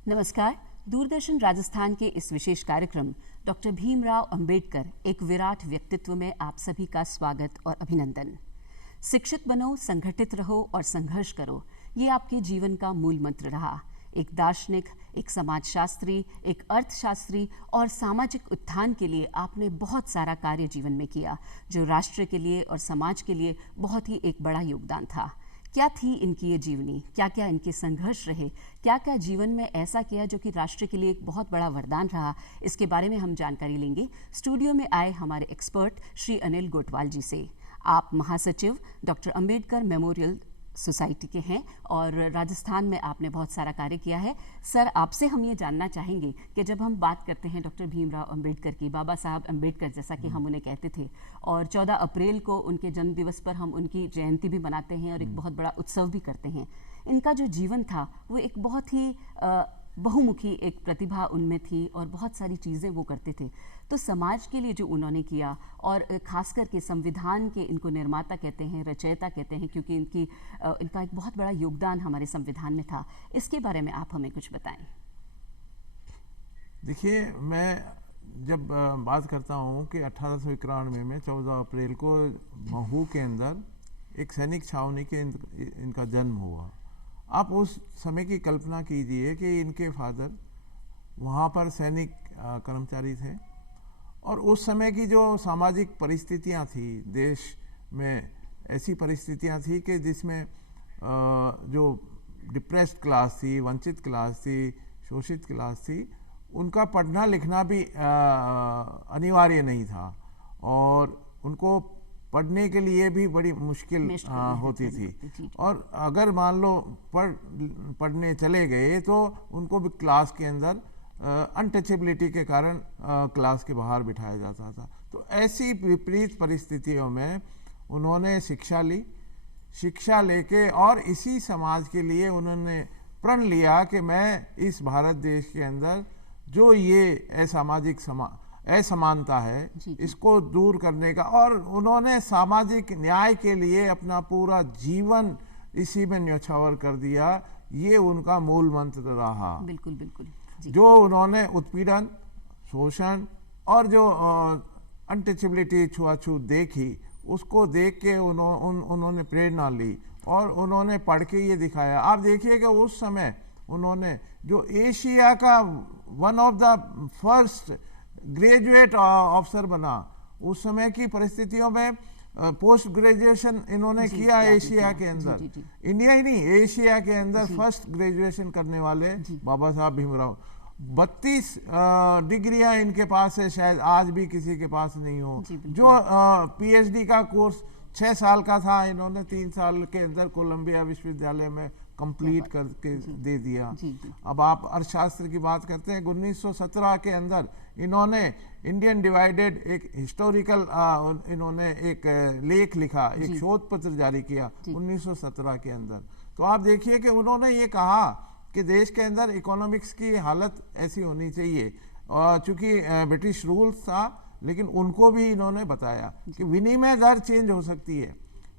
नमस्कार। दूरदर्शन राजस्थान के इस विशेष कार्यक्रम डॉक्टर भीमराव अंबेडकर एक विराट व्यक्तित्व में आप सभी का स्वागत और अभिनंदन। शिक्षित बनो, संगठित रहो और संघर्ष करो, ये आपके जीवन का मूल मंत्र रहा। एक दार्शनिक, एक समाजशास्त्री, एक अर्थशास्त्री और सामाजिक उत्थान के लिए आपने बहुत सारा कार्य जीवन में किया, जो राष्ट्र के लिए और समाज के लिए बहुत ही एक बड़ा योगदान था। क्या थी इनकी ये जीवनी, क्या क्या इनके संघर्ष रहे, क्या क्या जीवन में ऐसा किया जो कि राष्ट्र के लिए एक बहुत बड़ा वरदान रहा, इसके बारे में हम जानकारी लेंगे स्टूडियो में आए हमारे एक्सपर्ट श्री अनिल गोटवाल जी से। आप महासचिव डॉक्टर अंबेडकर मेमोरियल सोसाइटी के हैं और राजस्थान में आपने बहुत सारा कार्य किया है। सर, आपसे हम ये जानना चाहेंगे कि जब हम बात करते हैं डॉक्टर भीमराव अंबेडकर की, बाबा साहब अंबेडकर जैसा कि हम उन्हें कहते थे, और 14 अप्रैल को उनके जन्म दिवस पर हम उनकी जयंती भी मनाते हैं और एक बहुत बड़ा उत्सव भी करते हैं। इनका जो जीवन था वो एक बहुत ही बहुमुखी एक प्रतिभा उनमें थी और बहुत सारी चीज़ें वो करते थे। तो समाज के लिए जो उन्होंने किया, और खास करके संविधान के इनको निर्माता कहते हैं, रचयिता कहते हैं, क्योंकि इनका एक बहुत बड़ा योगदान हमारे संविधान में था। इसके बारे में आप हमें कुछ बताएं। देखिए, मैं जब बात करता हूँ कि 1891 में 14 अप्रैल को महू के अंदर एक सैनिक छावनी के इनका जन्म हुआ। आप उस समय की कल्पना कीजिए कि इनके फादर वहाँ पर सैनिक कर्मचारी थे, और उस समय की जो सामाजिक परिस्थितियाँ थी देश में, ऐसी परिस्थितियाँ थी कि जिसमें जो डिप्रेस्ड क्लास थी, वंचित क्लास थी, शोषित क्लास थी, उनका पढ़ना लिखना भी अनिवार्य नहीं था, और उनको पढ़ने के लिए भी बड़ी मुश्किल होती थी। और अगर मान लो पढ़ने चले गए तो उनको भी क्लास के अंदर अनटचेबिलिटी के कारण क्लास के बाहर बिठाया जाता था। तो ऐसी विपरीत परिस्थितियों में उन्होंने शिक्षा ली। शिक्षा लेके और इसी समाज के लिए उन्होंने प्रण लिया कि मैं इस भारत देश के अंदर जो ये असामाजिक असमानता है, इसको दूर करने का, और उन्होंने सामाजिक न्याय के लिए अपना पूरा जीवन इसी में न्यौछावर कर दिया। ये उनका मूल मंत्र रहा। बिल्कुल बिल्कुल। जो उन्होंने उत्पीड़न, शोषण और जो अनटचेबिलिटी, छुआछूत देखी, उसको देख के उन्होंने प्रेरणा ली और उन्होंने पढ़ के ये दिखाया। आप देखिए कि उस समय उन्होंने जो एशिया का one of the first graduate officer बना, उस समय की परिस्थितियों में पोस्ट ग्रेजुएशन इन्होंने किया एशिया के अंदर। इंडिया ही नहीं, एशिया के अंदर फर्स्ट ग्रेजुएशन करने वाले बाबा साहब भीमराव। 32 डिग्रियां इनके पास है, शायद आज भी किसी के पास नहीं हो। जो पीएचडी का कोर्स 6 साल का था, इन्होंने 3 साल के अंदर कोलंबिया विश्वविद्यालय में कंप्लीट करके दे दिया। अब आप अर्थशास्त्र की बात करते हैं, 1917 के अंदर इन्होंने इंडियन डिवाइडेड एक हिस्टोरिकल इन्होंने एक लेख लिखा, एक शोध पत्र जारी किया 1917 के अंदर। तो आप देखिए कि उन्होंने ये कहा कि देश के अंदर इकोनॉमिक्स की हालत ऐसी होनी चाहिए, चूँकि ब्रिटिश रूल था, लेकिन उनको भी इन्होंने बताया कि विनिमय दर चेंज हो सकती है,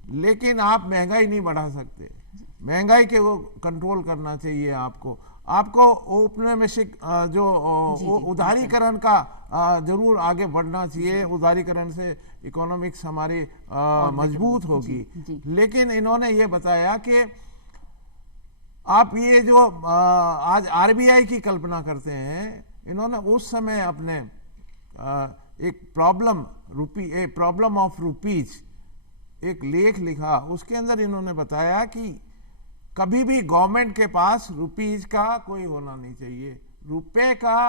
लेकिन आप महंगाई नहीं बढ़ा सकते। महंगाई के वो कंट्रोल करना चाहिए आपको औपनिवेशिक जो उदारीकरण का जरूर आगे बढ़ना चाहिए। उदारीकरण से इकोनॉमिक्स हमारी मजबूत होगी। लेकिन इन्होंने ये बताया कि आप ये जो आज आरबीआई की कल्पना करते हैं, इन्होंने उस समय अपने एक प्रॉब्लम ऑफ रुपीज एक लेख लिखा। उसके अंदर इन्होंने बताया कि कभी भी गवर्नमेंट के पास रुपीज का कोई होना नहीं चाहिए। रुपए का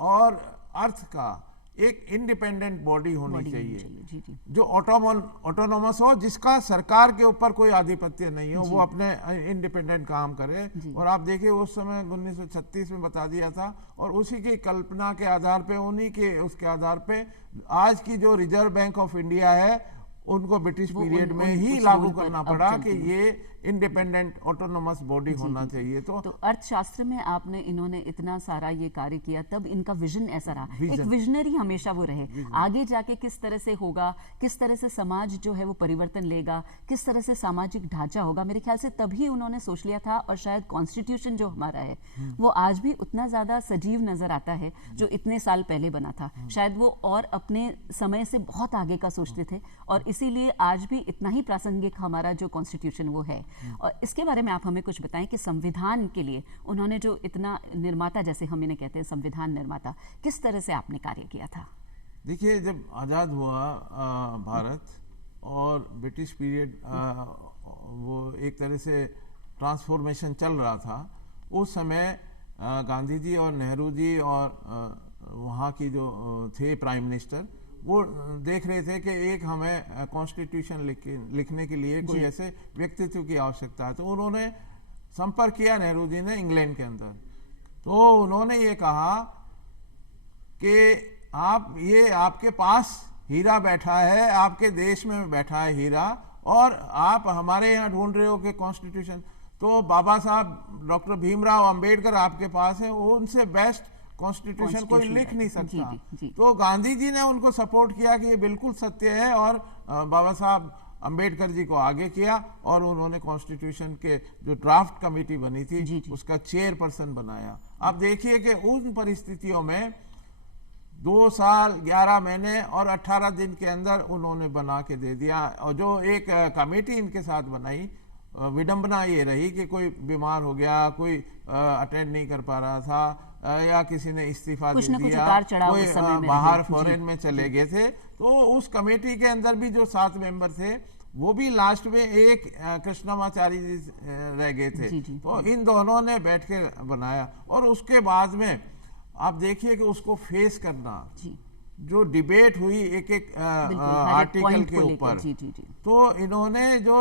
और अर्थ का एक इंडिपेंडेंट बॉडी होनी चाहिए, जो ऑटोनोमस हो, जिसका सरकार के ऊपर कोई आधिपत्य नहीं हो, वो अपने इंडिपेंडेंट काम करे। और आप देखिए उस समय 1936 में बता दिया था, और उसी की कल्पना के आधार पे, उन्हीं के उसके आधार पे आज की जो रिजर्व बैंक ऑफ इंडिया है, उनको ब्रिटिश पीरियड में ही लागू करना पड़ा कि ये इंडिपेंडेंट ऑटोनोमस बॉडी होना चाहिए। तो अर्थशास्त्र में आपने इन्होंने इतना सारा ये कार्य किया, तब इनका विजन ऐसा रहा, एक विजनरी हमेशा वो रहे, आगे जाके किस तरह से होगा, किस तरह से समाज जो है वो परिवर्तन लेगा, किस तरह से सामाजिक ढांचा होगा, मेरे ख्याल से तभी उन्होंने सोच लिया था। और शायद कॉन्स्टिट्यूशन जो हमारा है वो आज भी उतना ज्यादा सजीव नजर आता है जो इतने साल पहले बना था। शायद वो और अपने समय से बहुत आगे का सोचते थे और इसीलिए आज भी इतना ही प्रासंगिक हमारा जो कॉन्स्टिट्यूशन वो है। और इसके बारे में आप हमें कुछ बताएं कि संविधान के लिए उन्होंने जो इतना निर्माता, जैसे हम इन्हें कहते हैं संविधान निर्माता, किस तरह से आपने कार्य किया था? देखिए, जब आज़ाद हुआ भारत और ब्रिटिश पीरियड वो एक तरह से ट्रांसफॉर्मेशन चल रहा था, उस समय गांधी जी और नेहरू जी और वहाँ की जो थे प्राइम मिनिस्टर, वो देख रहे थे कि एक हमें कॉन्स्टिट्यूशन लिखने के लिए कोई ऐसे व्यक्तित्व की आवश्यकता है। तो उन्होंने संपर्क किया नेहरू जी ने इंग्लैंड के अंदर। तो उन्होंने ये कहा कि आप, ये आपके पास हीरा बैठा है, आपके देश में बैठा है हीरा, और आप हमारे यहाँ ढूंढ रहे हो कि कॉन्स्टिट्यूशन। तो बाबा साहब डॉक्टर भीमराव अंबेडकर आपके पास है, वो उनसे बेस्ट कॉन्स्टिट्यूशन कोई लिख नहीं सकता। तो गांधी जी ने उनको सपोर्ट किया कि ये बिल्कुल सत्य है, और बाबा साहब अंबेडकर जी को आगे किया और उन्होंने कॉन्स्टिट्यूशन के जो ड्राफ्ट कमेटी बनी थी उसका चेयरपर्सन बनाया। आप देखिए कि उन परिस्थितियों में 2 साल 11 महीने और 18 दिन के अंदर उन्होंने बना के दे दिया। और जो एक कमेटी इनके साथ बनाई, विडंबना ये रही कि कोई बीमार हो गया, कोई अटेंड नहीं कर पा रहा था, या किसी ने इस्तीफा दे दिया, कोई बाहर फॉरेन में चले गए थे, तो उस कमेटी के अंदर भी जो 7 मेंबर थे वो भी लास्ट में एक कृष्णमाचारी जी रह गए थे। तो इन दोनों ने बैठ के बनाया, और उसके बाद में आप देखिए कि उसको फेस करना, जो डिबेट हुई एक एक आर्टिकल के ऊपर, तो इन्होंने जो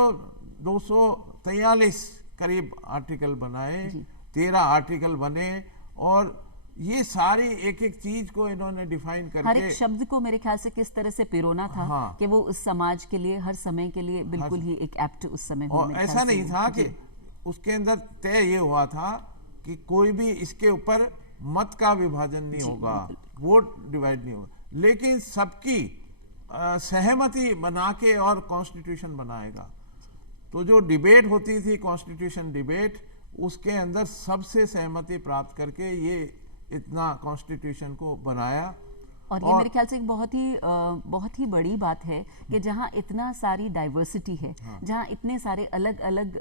243 करीब आर्टिकल बनाए, 13 आर्टिकल बने, और ये सारी एक एक चीज को इन्होंने डिफाइन करके, हर एक शब्द को मेरे ख्याल से किस तरह से पिरोना था कि वो उस समाज के लिए हर समय के लिए बिल्कुल ही एक एप्ट उस समय हो। और ऐसा नहीं था कि उसके अंदर तय ये हुआ था कि कोई भी इसके ऊपर मत का विभाजन नहीं होगा, वोट डिवाइड नहीं होगा, लेकिन सबकी सहमति बना के और कॉन्स्टिट्यूशन बनाएगा। तो जो डिबेट होती थी, कॉन्स्टिट्यूशन डिबेट, उसके अंदर सबसे सहमति प्राप्त करके ये इतना कॉन्स्टिट्यूशन को बनाया। और ये मेरे ख्याल से एक बहुत ही बड़ी बात है कि जहाँ इतना सारी डाइवर्सिटी है, जहाँ इतने सारे अलग अलग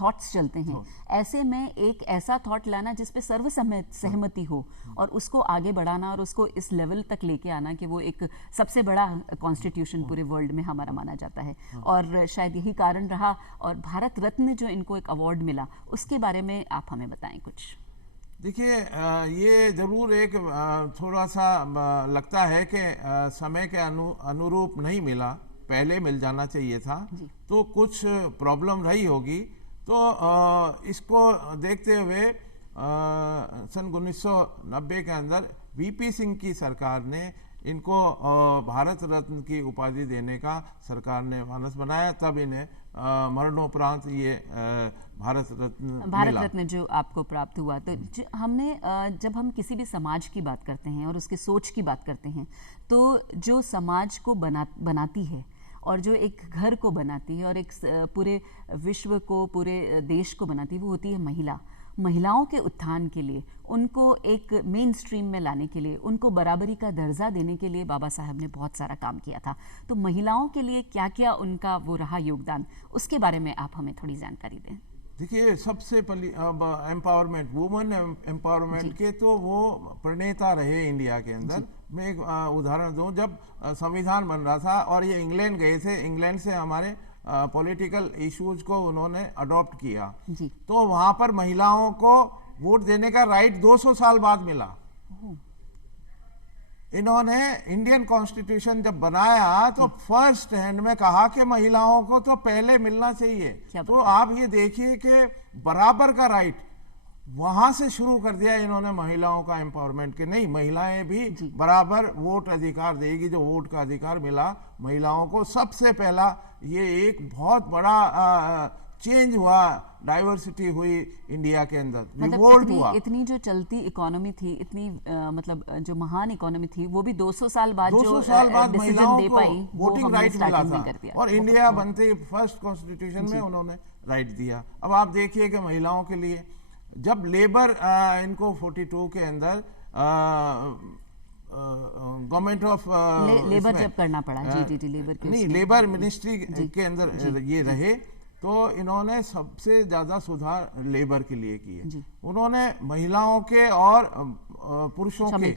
थॉट्स चलते हैं, ऐसे में एक ऐसा थॉट लाना जिसपे सहमति हो और उसको आगे बढ़ाना और उसको इस लेवल तक लेके आना कि वो एक सबसे बड़ा कॉन्स्टिट्यूशन पूरे वर्ल्ड में हमारा माना जाता है। और शायद यही कारण रहा, और भारत रत्न जो इनको एक अवार्ड मिला, उसके बारे में आप हमें बताएं कुछ। देखिए, ये ज़रूर एक थोड़ा सा लगता है कि समय के अनुरूप नहीं मिला, पहले मिल जाना चाहिए था, तो कुछ प्रॉब्लम रही होगी। तो इसको देखते हुए सन 1990 के अंदर वीपी सिंह की सरकार ने इनको भारत रत्न की उपाधि देने का सरकार ने मानस बनाया, तब इन्हें मरणोपरांत ये भारत रत्न जो आपको प्राप्त हुआ। तो हमने जब हम किसी भी समाज की बात करते हैं और उसके सोच की बात करते हैं, तो जो समाज को बनाती है और जो एक घर को बनाती है और एक पूरे विश्व को, पूरे देश को बनाती है, वो होती है महिला। महिलाओं के उत्थान के लिए, उनको एक मेन स्ट्रीम में लाने के लिए, उनको बराबरी का दर्जा देने के लिए बाबा साहब ने बहुत सारा काम किया था। तो महिलाओं के लिए क्या क्या उनका वो रहा योगदान, उसके बारे में आप हमें थोड़ी जानकारी दें। देखिए, सबसे एम्पावरमेंट, वुमेन एम्पावरमेंट के तो वो प्रणेता रहे इंडिया के अंदर। मैं एक उदाहरण दूं, जब संविधान बन रहा था और ये इंग्लैंड गए थे, इंग्लैंड से हमारे पॉलिटिकल इश्यूज को उन्होंने अडॉप्ट किया, तो वहां पर महिलाओं को वोट देने का राइट 200 साल बाद मिला। इन्होंने इंडियन कॉन्स्टिट्यूशन जब बनाया तो फर्स्ट हैंड में कहा कि महिलाओं को तो पहले मिलना चाहिए। तो आप ये देखिए कि बराबर का राइट वहां से शुरू कर दिया इन्होंने महिलाओं का एम्पावरमेंट, के नहीं, महिलाएं भी बराबर वोट अधिकार देगी। जो वोट का अधिकार मिला महिलाओं को, सबसे पहला ये एक बहुत बड़ा चेंज हुआ, डाइवर्सिटी हुई इंडिया के अंदर, रिवोल्ट हुआ। इतनी जो चलती इकोनॉमी थी, इतनी मतलब जो महान इकोनॉमी थी, वो भी 200 साल बाद 200 साल बाद महिलाओं दे को पाई, वोटिंग राइट मिला था। और इंडिया बहुत- बनते फर्स्ट कॉन्स्टिट्यूशन में उन्होंने राइट दिया। अब आप देखिए कि महिलाओं के लिए जब लेबर इनको 42 के अंदर गवर्नमेंट ऑफ लेबर जब करना पड़ा, जी लेबर के नहीं, लेबर मिनिस्ट्री के अंदर ये रहे, तो इन्होंने सबसे ज्यादा सुधार लेबर के लिए किए। उन्होंने महिलाओं के और पुरुषों के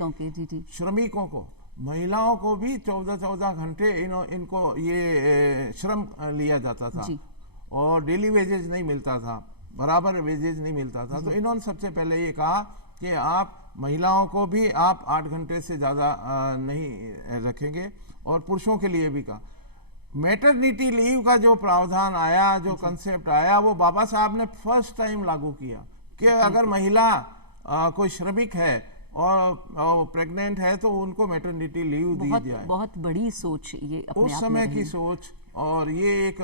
श्रमिकों को, महिलाओं को भी 14-14 घंटे इनको ये श्रम लिया जाता था और डेली वेजेज नहीं मिलता था, बराबर वेजेज नहीं मिलता था। तो इन्होंने सबसे पहले ये कहा कि आप महिलाओं को भी आप 8 घंटे से ज़्यादा नहीं रखेंगे, और पुरुषों के लिए भी कहा। मैटरनिटी लीव का जो प्रावधान आया, जो कंसेप्ट आया, वो बाबा साहब ने फर्स्ट टाइम लागू किया कि अगर महिला कोई श्रमिक है और प्रेग्नेंट है तो उनको मैटरनिटी लीव दी जाए। बहुत बड़ी सोच ये अपने उस समय की सोच, और ये एक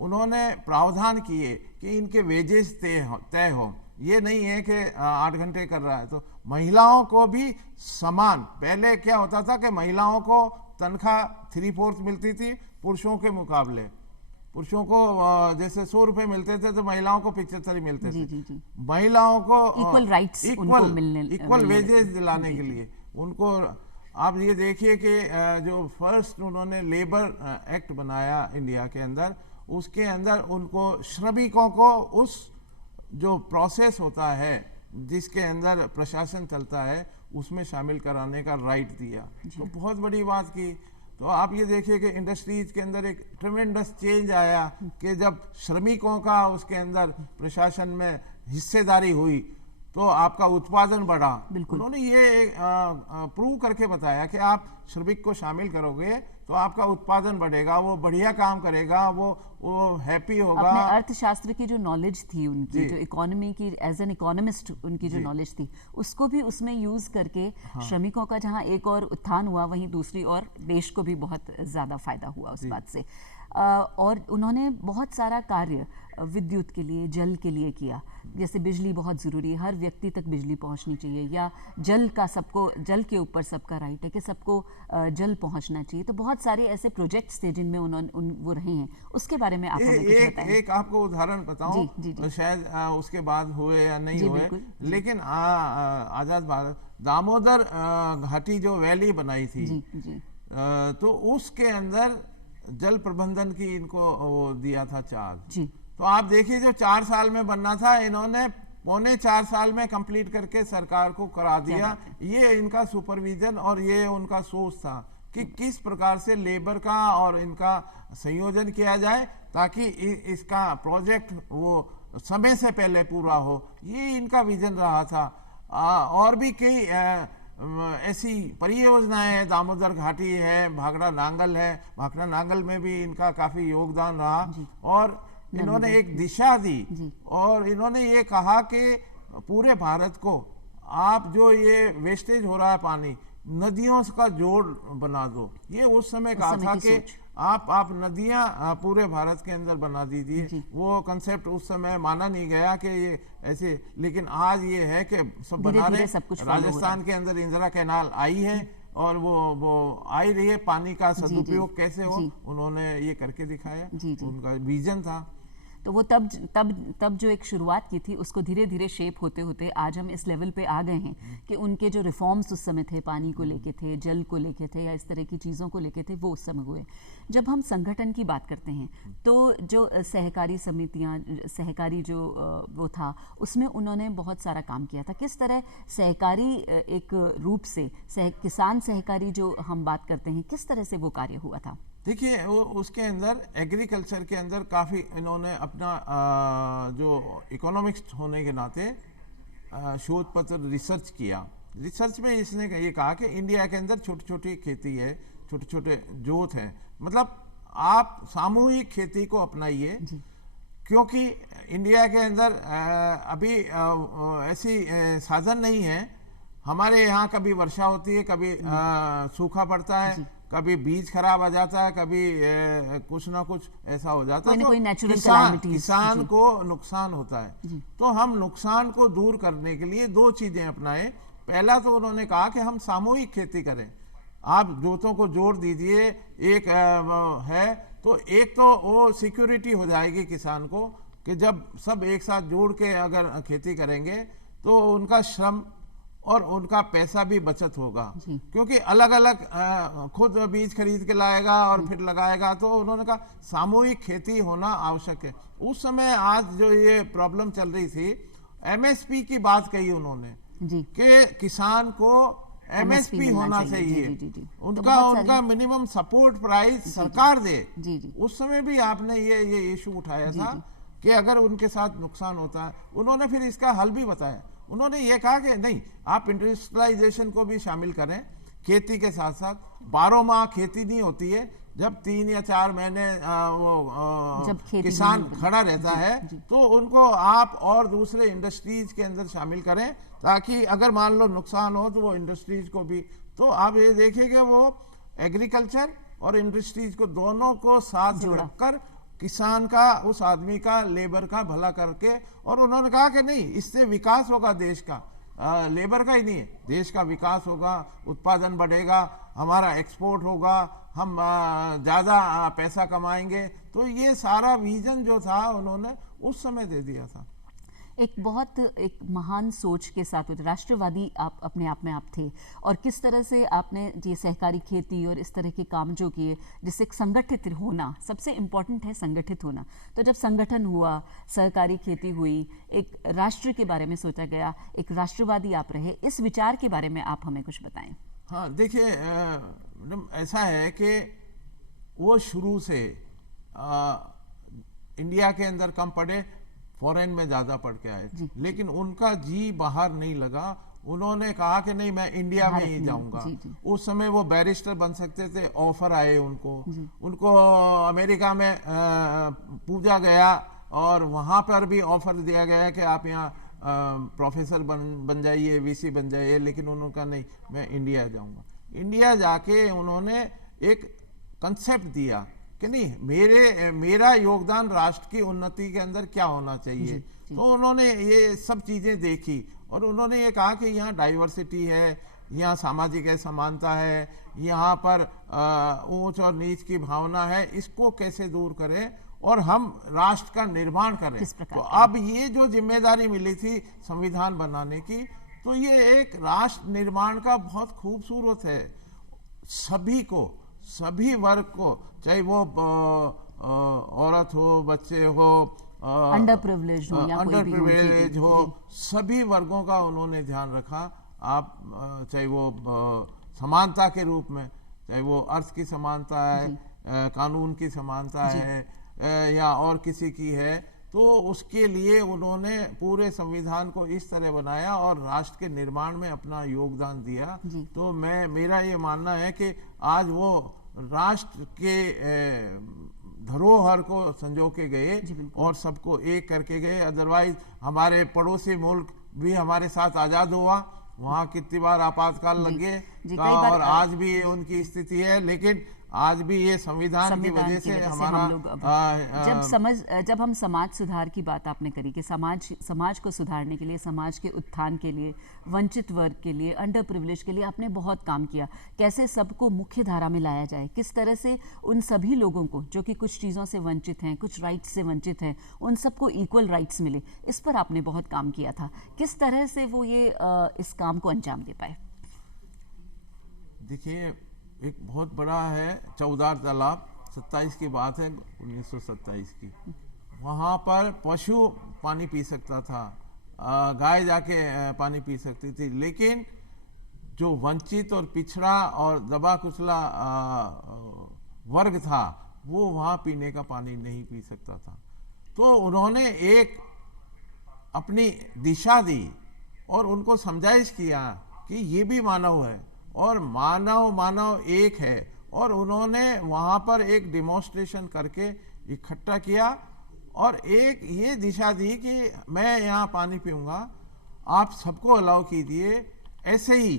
उन्होंने प्रावधान किए कि इनके वेजेस तय हो। ये नहीं है कि 8 घंटे कर रहा है तो महिलाओं को भी समान। पहले क्या होता था कि महिलाओं को तनख्वाह 3/4 मिलती थी पुरुषों के मुकाबले। पुरुषों को जैसे 100 रुपए मिलते थे तो महिलाओं को 75 मिलते थे। महिलाओं को इक्वल राइट्स, इक्वल वेजेस दिलाने के लिए उनको। आप ये देखिए कि जो फर्स्ट उन्होंने लेबर एक्ट बनाया इंडिया के अंदर, उसके अंदर उनको श्रमिकों को उस जो प्रोसेस होता है जिसके अंदर प्रशासन चलता है उसमें शामिल कराने का राइट दिया। तो बहुत बड़ी बात की। तो आप ये देखिए कि इंडस्ट्रीज के अंदर एक ट्रेमेंडस चेंज आया कि जब श्रमिकों का उसके अंदर प्रशासन में हिस्सेदारी हुई तो आपका उत्पादन बढ़ा। उन्होंने ये प्रूव करके बताया कि आप श्रमिक को शामिल करोगे तो आपका उत्पादन बढ़ेगा, वो बढ़िया काम करेगा, वो हैप्पी होगा। अपने अर्थशास्त्र की जो नॉलेज थी उनकी, जो इकोनॉमी की एज एन इकोनॉमिस्ट उनकी जो नॉलेज थी, उसको भी उसमें यूज करके श्रमिकों का जहां एक और उत्थान हुआ, वहीं दूसरी और देश को भी बहुत ज्यादा फायदा हुआ उस बात से। और उन्होंने बहुत सारा कार्य विद्युत के लिए, जल के लिए किया। जैसे बिजली बहुत ज़रूरी है, हर व्यक्ति तक बिजली पहुंचनी चाहिए, या जल का सबको, जल के ऊपर सबका राइट है कि सबको जल पहुंचना चाहिए। तो बहुत सारे ऐसे प्रोजेक्ट्स थे जिनमें उन्होंने वो रहे हैं। उसके बारे में आप हमें कुछ बताएं। एक आपको उदाहरण बताऊं, तो शायद उसके बाद हुए या नहीं हुए, लेकिन आज़ाद भारत दामोदर घाटी जो वैली बनाई थी, तो उसके अंदर जल प्रबंधन की इनको वो दिया था चार्ज। तो आप देखिए जो 4 साल में बनना था, इन्होंने 3.25 साल में कंप्लीट करके सरकार को करा दिया। ये इनका सुपरविजन और ये उनका सोच था कि किस प्रकार से लेबर का और इनका संयोजन किया जाए ताकि इसका प्रोजेक्ट वो समय से पहले पूरा हो। ये इनका विजन रहा था। और भी कई ऐसी परियोजनाएं हैं, दामोदर घाटी है, भाखड़ा नांगल है, भाखड़ा नांगल में भी इनका काफी योगदान रहा। और इन्होंने एक दिशा दी और इन्होंने ये कहा कि पूरे भारत को आप जो ये वेस्टेज हो रहा है पानी, नदियों का जोड़ बना दो। ये उस समय कहा था कि आप नदियां पूरे भारत के अंदर बना दीजिए। वो कंसेप्ट उस समय माना नहीं गया कि ये ऐसे, लेकिन आज ये है कि सब बना रहे। राजस्थान के अंदर इंदिरा कैनाल आई है और वो आई रही है। पानी का सदुपयोग कैसे हो, उन्होंने ये करके दिखाया। उनका विजन था। तो वो तब जो एक शुरुआत की थी, उसको धीरे धीरे शेप होते होते आज हम इस लेवल पे आ गए हैं कि उनके जो रिफॉर्म्स उस समय थे, पानी को लेके थे, जल को लेके थे, या इस तरह की चीज़ों को लेके थे, वो उस समय हुए। जब हम संगठन की बात करते हैं तो जो सहकारी समितियां, सहकारी जो वो था, उसमें उन्होंने बहुत सारा काम किया था। किस तरह सहकारी एक रूप से किसान सहकारी जो हम बात करते हैं, किस तरह से वो कार्य हुआ था? देखिए, वो उसके अंदर एग्रीकल्चर के अंदर काफ़ी इन्होंने अपना जो इकोनॉमिक्स होने के नाते शोध पत्र रिसर्च किया। रिसर्च में इसने ये कहा कि इंडिया के अंदर छोटी छोटी खेती है, छोटे छोटे जोत हैं, मतलब आप सामूहिक खेती को अपनाइए, क्योंकि इंडिया के अंदर अभी ऐसी साधन नहीं है। हमारे यहाँ कभी वर्षा होती है, कभी सूखा पड़ता है, कभी बीज खराब आ जाता है, कभी कुछ ना कुछ ऐसा हो जाता है, कोई तो natural calamities, किसान को नुकसान होता है। तो हम नुकसान को दूर करने के लिए दो चीजें अपनाएं। पहला तो उन्होंने कहा कि हम सामूहिक खेती करें, आप जोतों को जोड़ दीजिए, एक है तो एक तो वो सिक्योरिटी हो जाएगी किसान को कि जब सब एक साथ जोड़ के अगर खेती करेंगे तो उनका श्रम और उनका पैसा भी बचत होगा, क्योंकि अलग अलग खुद बीज खरीद के लाएगा और फिर लगाएगा। तो उन्होंने कहा सामूहिक खेती होना आवश्यक है। उस समय आज जो ये प्रॉब्लम चल रही थी, एमएसपी की बात कही उन्होंने कि किसान को एमएसपी होना चाहिए, उनका मिनिमम सपोर्ट प्राइस सरकार दे। उस समय भी आपने ये इशू उठाया था कि अगर उनके साथ नुकसान होता है, उन्होंने फिर इसका हल भी बताया। उन्होंने ये कहा कि नहीं, आप इंडस्ट्रियलाइजेशन को भी शामिल करें खेती के साथ साथ। 12 माह खेती नहीं होती है, जब 3 या 4 महीने किसान खड़ा रहता है तो उनको आप और दूसरे इंडस्ट्रीज के अंदर शामिल करें, ताकि अगर मान लो नुकसान हो तो वो इंडस्ट्रीज को भी। तो आप ये देखिए वो एग्रीकल्चर और इंडस्ट्रीज को दोनों को साथ रखकर किसान का, उस आदमी का, लेबर का भला करके, और उन्होंने कहा कि नहीं, इससे विकास होगा देश का, लेबर का ही नहीं, देश का विकास होगा, उत्पादन बढ़ेगा, हमारा एक्सपोर्ट होगा, हम ज़्यादा पैसा कमाएंगे। तो ये सारा विजन जो था उन्होंने उस समय दे दिया था। एक महान सोच के साथ राष्ट्रवादी आप अपने आप में आप थे, और किस तरह से आपने ये सहकारी खेती और इस तरह के काम जो किए, जिससे संगठित होना सबसे इम्पोर्टेंट है, संगठित होना। तो जब संगठन हुआ, सहकारी खेती हुई, एक राष्ट्र के बारे में सोचा गया, एक राष्ट्रवादी आप रहे, इस विचार के बारे में आप हमें कुछ बताएं। हाँ, देखिए ऐसा है कि वो शुरू से इंडिया के अंदर कम पढ़े, फॉरेन में ज़्यादा पढ़ के आए, लेकिन उनका जी बाहर नहीं लगा। उन्होंने कहा कि नहीं, मैं इंडिया में ही जाऊंगा। उस समय वो बैरिस्टर बन सकते थे, ऑफर आए उनको अमेरिका में पूछा गया और वहाँ पर भी ऑफर दिया गया कि आप यहाँ प्रोफेसर बन जाइए, वीसी बन जाइए, लेकिन उन्होंने कहा नहीं, मैं इंडिया जाऊंगा। इंडिया जाके उन्होंने एक कंसेप्ट दिया कि नहीं, मेरा योगदान राष्ट्र की उन्नति के अंदर क्या होना चाहिए। तो उन्होंने ये सब चीज़ें देखी और उन्होंने ये कहा कि यहाँ डाइवर्सिटी है, यहाँ सामाजिक असमानता है, यहाँ पर ऊंच और नीच की भावना है, इसको कैसे दूर करें और हम राष्ट्र का निर्माण करें। तो अब ये जो जिम्मेदारी मिली थी संविधान बनाने की, तो ये एक राष्ट्र निर्माण का बहुत खूबसूरत है। सभी को, सभी वर्ग को, चाहे वो औरत हो, बच्चे हो, अंडर प्रिविलेज हो, सभी वर्गों का उन्होंने ध्यान रखा। आप चाहे वो समानता के रूप में, चाहे वो अर्थ की समानता है, कानून की समानता है या और किसी की है, तो उसके लिए उन्होंने पूरे संविधान को इस तरह बनाया और राष्ट्र के निर्माण में अपना योगदान दिया। तो मेरा ये मानना है कि आज वो राष्ट्र के धरोहर को संजो के गए और सबको एक करके गए। अदरवाइज हमारे पड़ोसी मुल्क भी हमारे साथ आज़ाद हुआ, वहाँ कितनी बार आपातकाल लग गए और आज भी उनकी स्थिति है, लेकिन आज भी ये संविधान की वजह से हमारा जब हम समाज सुधार की बात आपने करी कि समाज को सुधारने के लिए, समाज के उत्थान के लिए, वंचित वर्ग के लिए, अंडर प्रिविलेज के लिए आपने बहुत काम किया। कैसे सबको मुख्य धारा में लाया जाए, किस तरह से उन सभी लोगों को जो कि कुछ चीज़ों से वंचित हैं, कुछ राइट्स से वंचित हैं, उन सबको इक्वल राइट्स मिले, इस पर आपने बहुत काम किया था। किस तरह से वो ये इस काम को अंजाम दे पाए? देखिए, एक बहुत बड़ा है चौदार तालाब, 27 की बात है, 1927 की। वहाँ पर पशु पानी पी सकता था, गाय जाके पानी पी सकती थी, लेकिन जो वंचित और पिछड़ा और दबा कुचला वर्ग था वो वहाँ पीने का पानी नहीं पी सकता था। तो उन्होंने एक अपनी दिशा दी और उनको समझाइश किया कि ये भी मानव है और मानव एक है, और उन्होंने वहाँ पर एक डिमॉन्स्ट्रेशन करके इकट्ठा किया और एक ये दिशा दी कि मैं यहाँ पानी पीऊँगा, आप सबको अलाउ कीजिए। ऐसे ही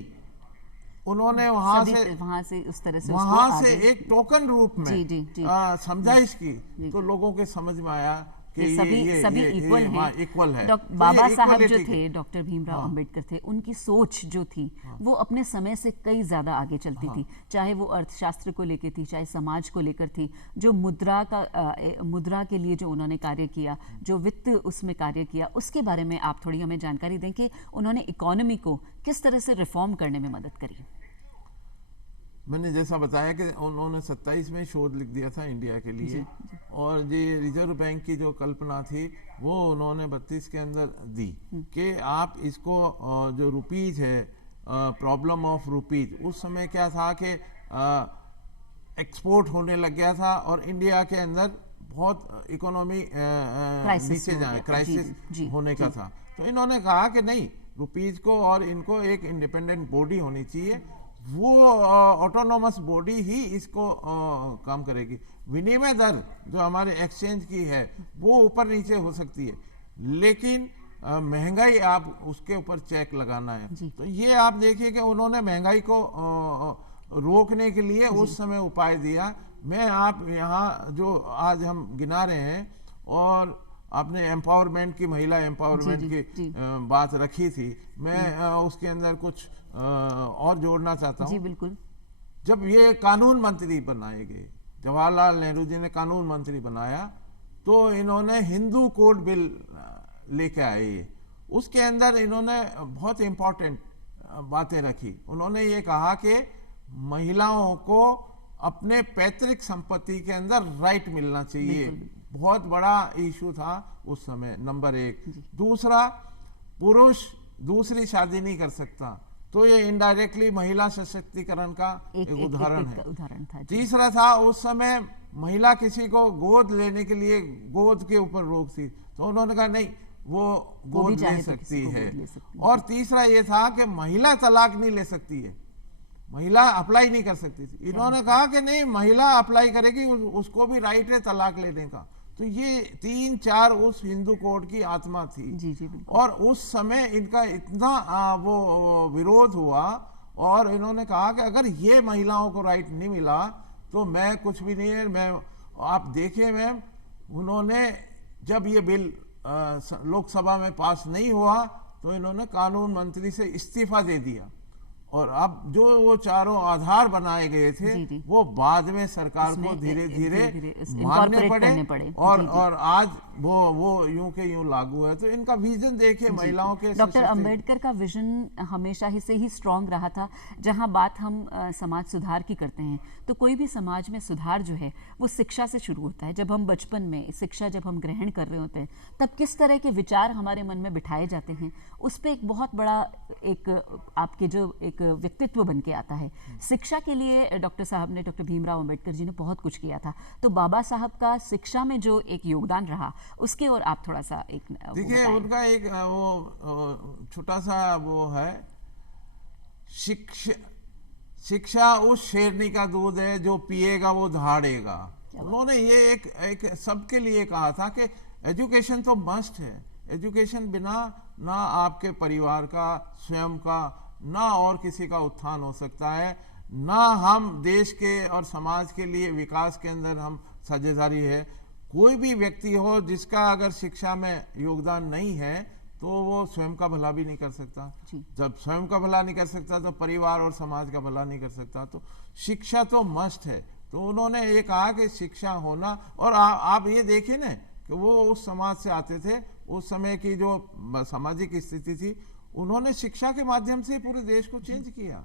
उन्होंने वहां से उस तरह से वहां से एक टोकन रूप में जी, जी, जी। समझाइश की, तो लोगों के समझ में आया कि सभी इक्वल हैं। इक्वल है। बाबा साहब जो थे, डॉक्टर भीमराव अंबेडकर थे, उनकी सोच जो थी वो अपने समय से कई ज्यादा आगे चलती थी, चाहे वो अर्थशास्त्र को लेकर थी, चाहे समाज को लेकर थी, जो मुद्रा के लिए जो उन्होंने कार्य किया, जो वित्त उसमें कार्य किया, उसके बारे में आप थोड़ी हमें जानकारी दें कि उन्होंने इकोनॉमी को किस तरह से रिफॉर्म करने में मदद करी। मैंने जैसा बताया कि उन्होंने 27 में शोध लिख दिया था इंडिया के लिए, और ये रिजर्व बैंक की जो कल्पना थी वो उन्होंने 32 के अंदर दी कि आप इसको जो रुपीज है, प्रॉब्लम ऑफ रुपीज, उस समय क्या था कि एक्सपोर्ट होने लग गया था और इंडिया के अंदर बहुत इकोनॉमी नीचे जाए, क्राइसिस होने का था। तो इन्होंने कहा कि नहीं, रुपीज को और इनको एक इंडिपेंडेंट बॉडी होनी चाहिए, वो ऑटोनोमस बॉडी ही इसको काम करेगी। विनिमय दर जो हमारे एक्सचेंज की है वो ऊपर नीचे हो सकती है, लेकिन महंगाई आप उसके ऊपर चेक लगाना है। तो ये आप देखिए कि उन्होंने महंगाई को रोकने के लिए उस समय उपाय दिया। मैं आप यहाँ जो आज हम गिना रहे हैं, और आपने एम्पावरमेंट की, महिला एम्पावरमेंट की बात रखी थी, मैं उसके अंदर कुछ और जोड़ना चाहता हूँ। जी बिल्कुल। जब ये कानून मंत्री बनाए गए, जवाहरलाल नेहरू जी ने कानून मंत्री बनाया, तो इन्होंने हिंदू कोड बिल लेके आए। उसके अंदर इन्होंने बहुत इंपॉर्टेंट बातें रखी। उन्होंने ये कहा कि महिलाओं को अपने पैतृक संपत्ति के अंदर राइट मिलना चाहिए। बहुत बड़ा इशू था उस समय, नंबर एक। दूसरा, पुरुष दूसरी शादी नहीं कर सकता, तो ये इनडायरेक्टली महिला सशक्तिकरण का एक उदाहरण है। तीसरा था, उस समय महिला किसी को गोद लेने के लिए गोद के ऊपर रोक थी, तो उन्होंने कहा नहीं, वो गोद ले सकती है। और तीसरा ये था कि महिला तलाक नहीं ले सकती है, महिला अप्लाई नहीं कर सकती थी। इन्होंने कहा कि नहीं, महिला अप्लाई करेगी, उसको भी राइट है तलाक लेने का। तो ये 3-4 उस हिंदू कोड की आत्मा थी। जी, और उस समय इनका इतना वो विरोध हुआ, और इन्होंने कहा कि अगर ये महिलाओं को राइट नहीं मिला तो मैं कुछ भी नहीं है। मैं, आप देखिए मैम, उन्होंने जब ये बिल लोकसभा में पास नहीं हुआ तो इन्होंने कानून मंत्री से इस्तीफा दे दिया, और अब जो वो चारों आधार बनाए गए थे वो बाद में सरकार को धीरे धीरे मानने पड़े, और आज वो यूं के यूं लागू है। तो इनका विजन देखिए महिलाओं के। डॉक्टर अंबेडकर का विजन हमेशा ही से ही स्ट्रांग रहा था। जहां बात हम समाज सुधार की करते हैं, तो कोई भी समाज में सुधार जो है वो शिक्षा से शुरू होता है। जब हम बचपन में शिक्षा जब हम ग्रहण कर रहे होते हैं, तब किस तरह के विचार हमारे मन में बिठाए जाते हैं, उस पर एक बहुत बड़ा एक आपके जो एक व्यक्तित्व बन के आता है। शिक्षा के लिए डॉक्टर साहब ने, डॉक्टर भीमराव अंबेडकर जी ने बहुत कुछ किया था। तो बाबा साहब का शिक्षा में जो एक योगदान रहा, उसके और आप थोड़ा सा एक देखिए, उनका एक वो छोटा सा वो है, शिक्षा उस शेरनी का दूध है जो पिएगा वो दहाड़ेगा। उन्होंने ये एक सबके लिए कहा था कि एजुकेशन तो मस्ट है। एजुकेशन बिना ना आपके परिवार का, स्वयं का, ना और किसी का उत्थान हो सकता है, ना हम देश के और समाज के लिए विकास के अंदर हम साझेदारी है। कोई भी व्यक्ति हो जिसका अगर शिक्षा में योगदान नहीं है तो वो स्वयं का भला भी नहीं कर सकता। जब स्वयं का भला नहीं कर सकता तो परिवार और समाज का भला नहीं कर सकता। तो शिक्षा तो मस्ट है। तो उन्होंने ये कहा कि शिक्षा होना, और आप ये देखिए ना कि वो उस समाज से आते थे, उस समय की जो सामाजिक स्थिति थी, उन्होंने शिक्षा के माध्यम से पूरे देश को चेंज किया।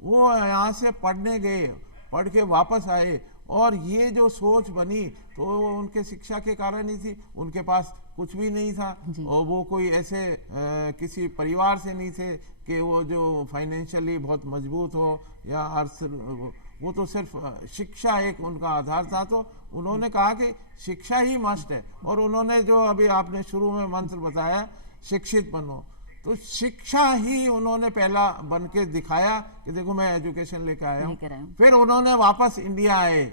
वो यहाँ से पढ़ने गए, पढ़ के वापस आए, और ये जो सोच बनी तो उनके शिक्षा के कारण ही थी। उनके पास कुछ भी नहीं था, और वो कोई ऐसे किसी परिवार से नहीं थे कि वो जो फाइनेंशियली बहुत मजबूत हो या वो तो सिर्फ शिक्षा एक उनका आधार था। तो उन्होंने कहा कि शिक्षा ही मस्ट है। और उन्होंने जो अभी आपने शुरू में मंत्र बताया, शिक्षित बनो, तो शिक्षा ही उन्होंने पहला बन के दिखाया कि देखो मैं एजुकेशन लेकर आया हूँ। फिर उन्होंने वापस इंडिया आए,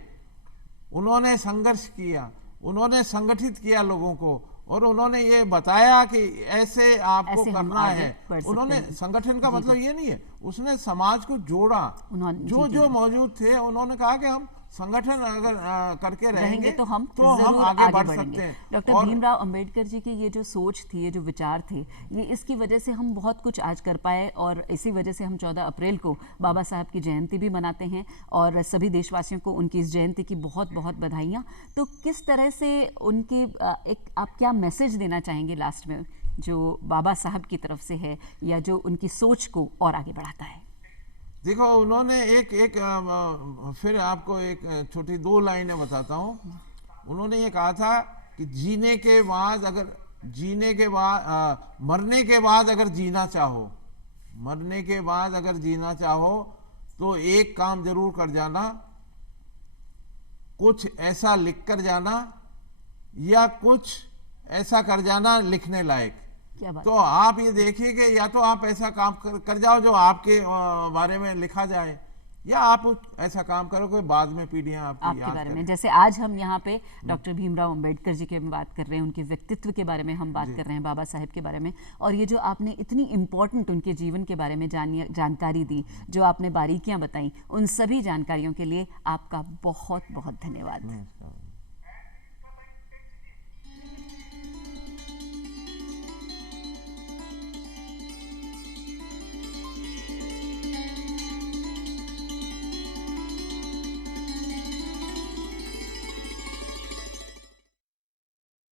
उन्होंने संघर्ष किया, उन्होंने संगठित किया लोगों को, और उन्होंने ये बताया कि ऐसे आपको ऐसे हम करना आगे है। बढ़ सकते उन्होंने हैं। संगठन का मतलब ये नहीं है, उसने समाज को जोड़ा। उन्होंने जो जो मौजूद थे उन्होंने कहा कि हम संगठन अगर करके रहेंगे तो हम हम जरूर आगे बढ़ बढ़ेंगे। सकते हैं। डॉक्टर और भीमराव अंबेडकर जी की ये जो सोच थी, ये जो विचार थे, ये इसकी वजह से हम बहुत कुछ आज कर पाए और इसी वजह से हम 14 अप्रैल को बाबा साहब की जयंती भी मनाते हैं और सभी देशवासियों को उनकी इस जयंती की बहुत बहुत बधाइयाँ। तो किस तरह से उनकी एक आप क्या मैसेज देना चाहेंगे लास्ट में, जो बाबा साहब की तरफ से है या जो उनकी सोच को और आगे बढ़ाता है? देखो, उन्होंने फिर आपको एक छोटी 2 लाइनें बताता हूँ। उन्होंने ये कहा था कि मरने के बाद अगर जीना चाहो तो एक काम जरूर कर जाना, कुछ ऐसा लिख कर जाना या कुछ ऐसा कर जाना लिखने लायक। क्या बात। तो आप ये देखिए कि या तो आप ऐसा काम कर जाओ जो आपके बारे में लिखा जाए, या आप ऐसा काम करो कि बाद में पीढ़ियां आपकी याद बारे में, करें। जैसे आज हम यहाँ पे डॉक्टर भीमराव अंबेडकर जी के बात कर रहे हैं, उनके व्यक्तित्व के बारे में हम बात कर रहे हैं, बाबा साहेब के बारे में, और ये जो आपने इतनी इम्पोर्टेंट उनके जीवन के बारे में जानकारी दी, जो आपने बारीकियां बताई, उन सभी जानकारियों के लिए आपका बहुत बहुत धन्यवाद।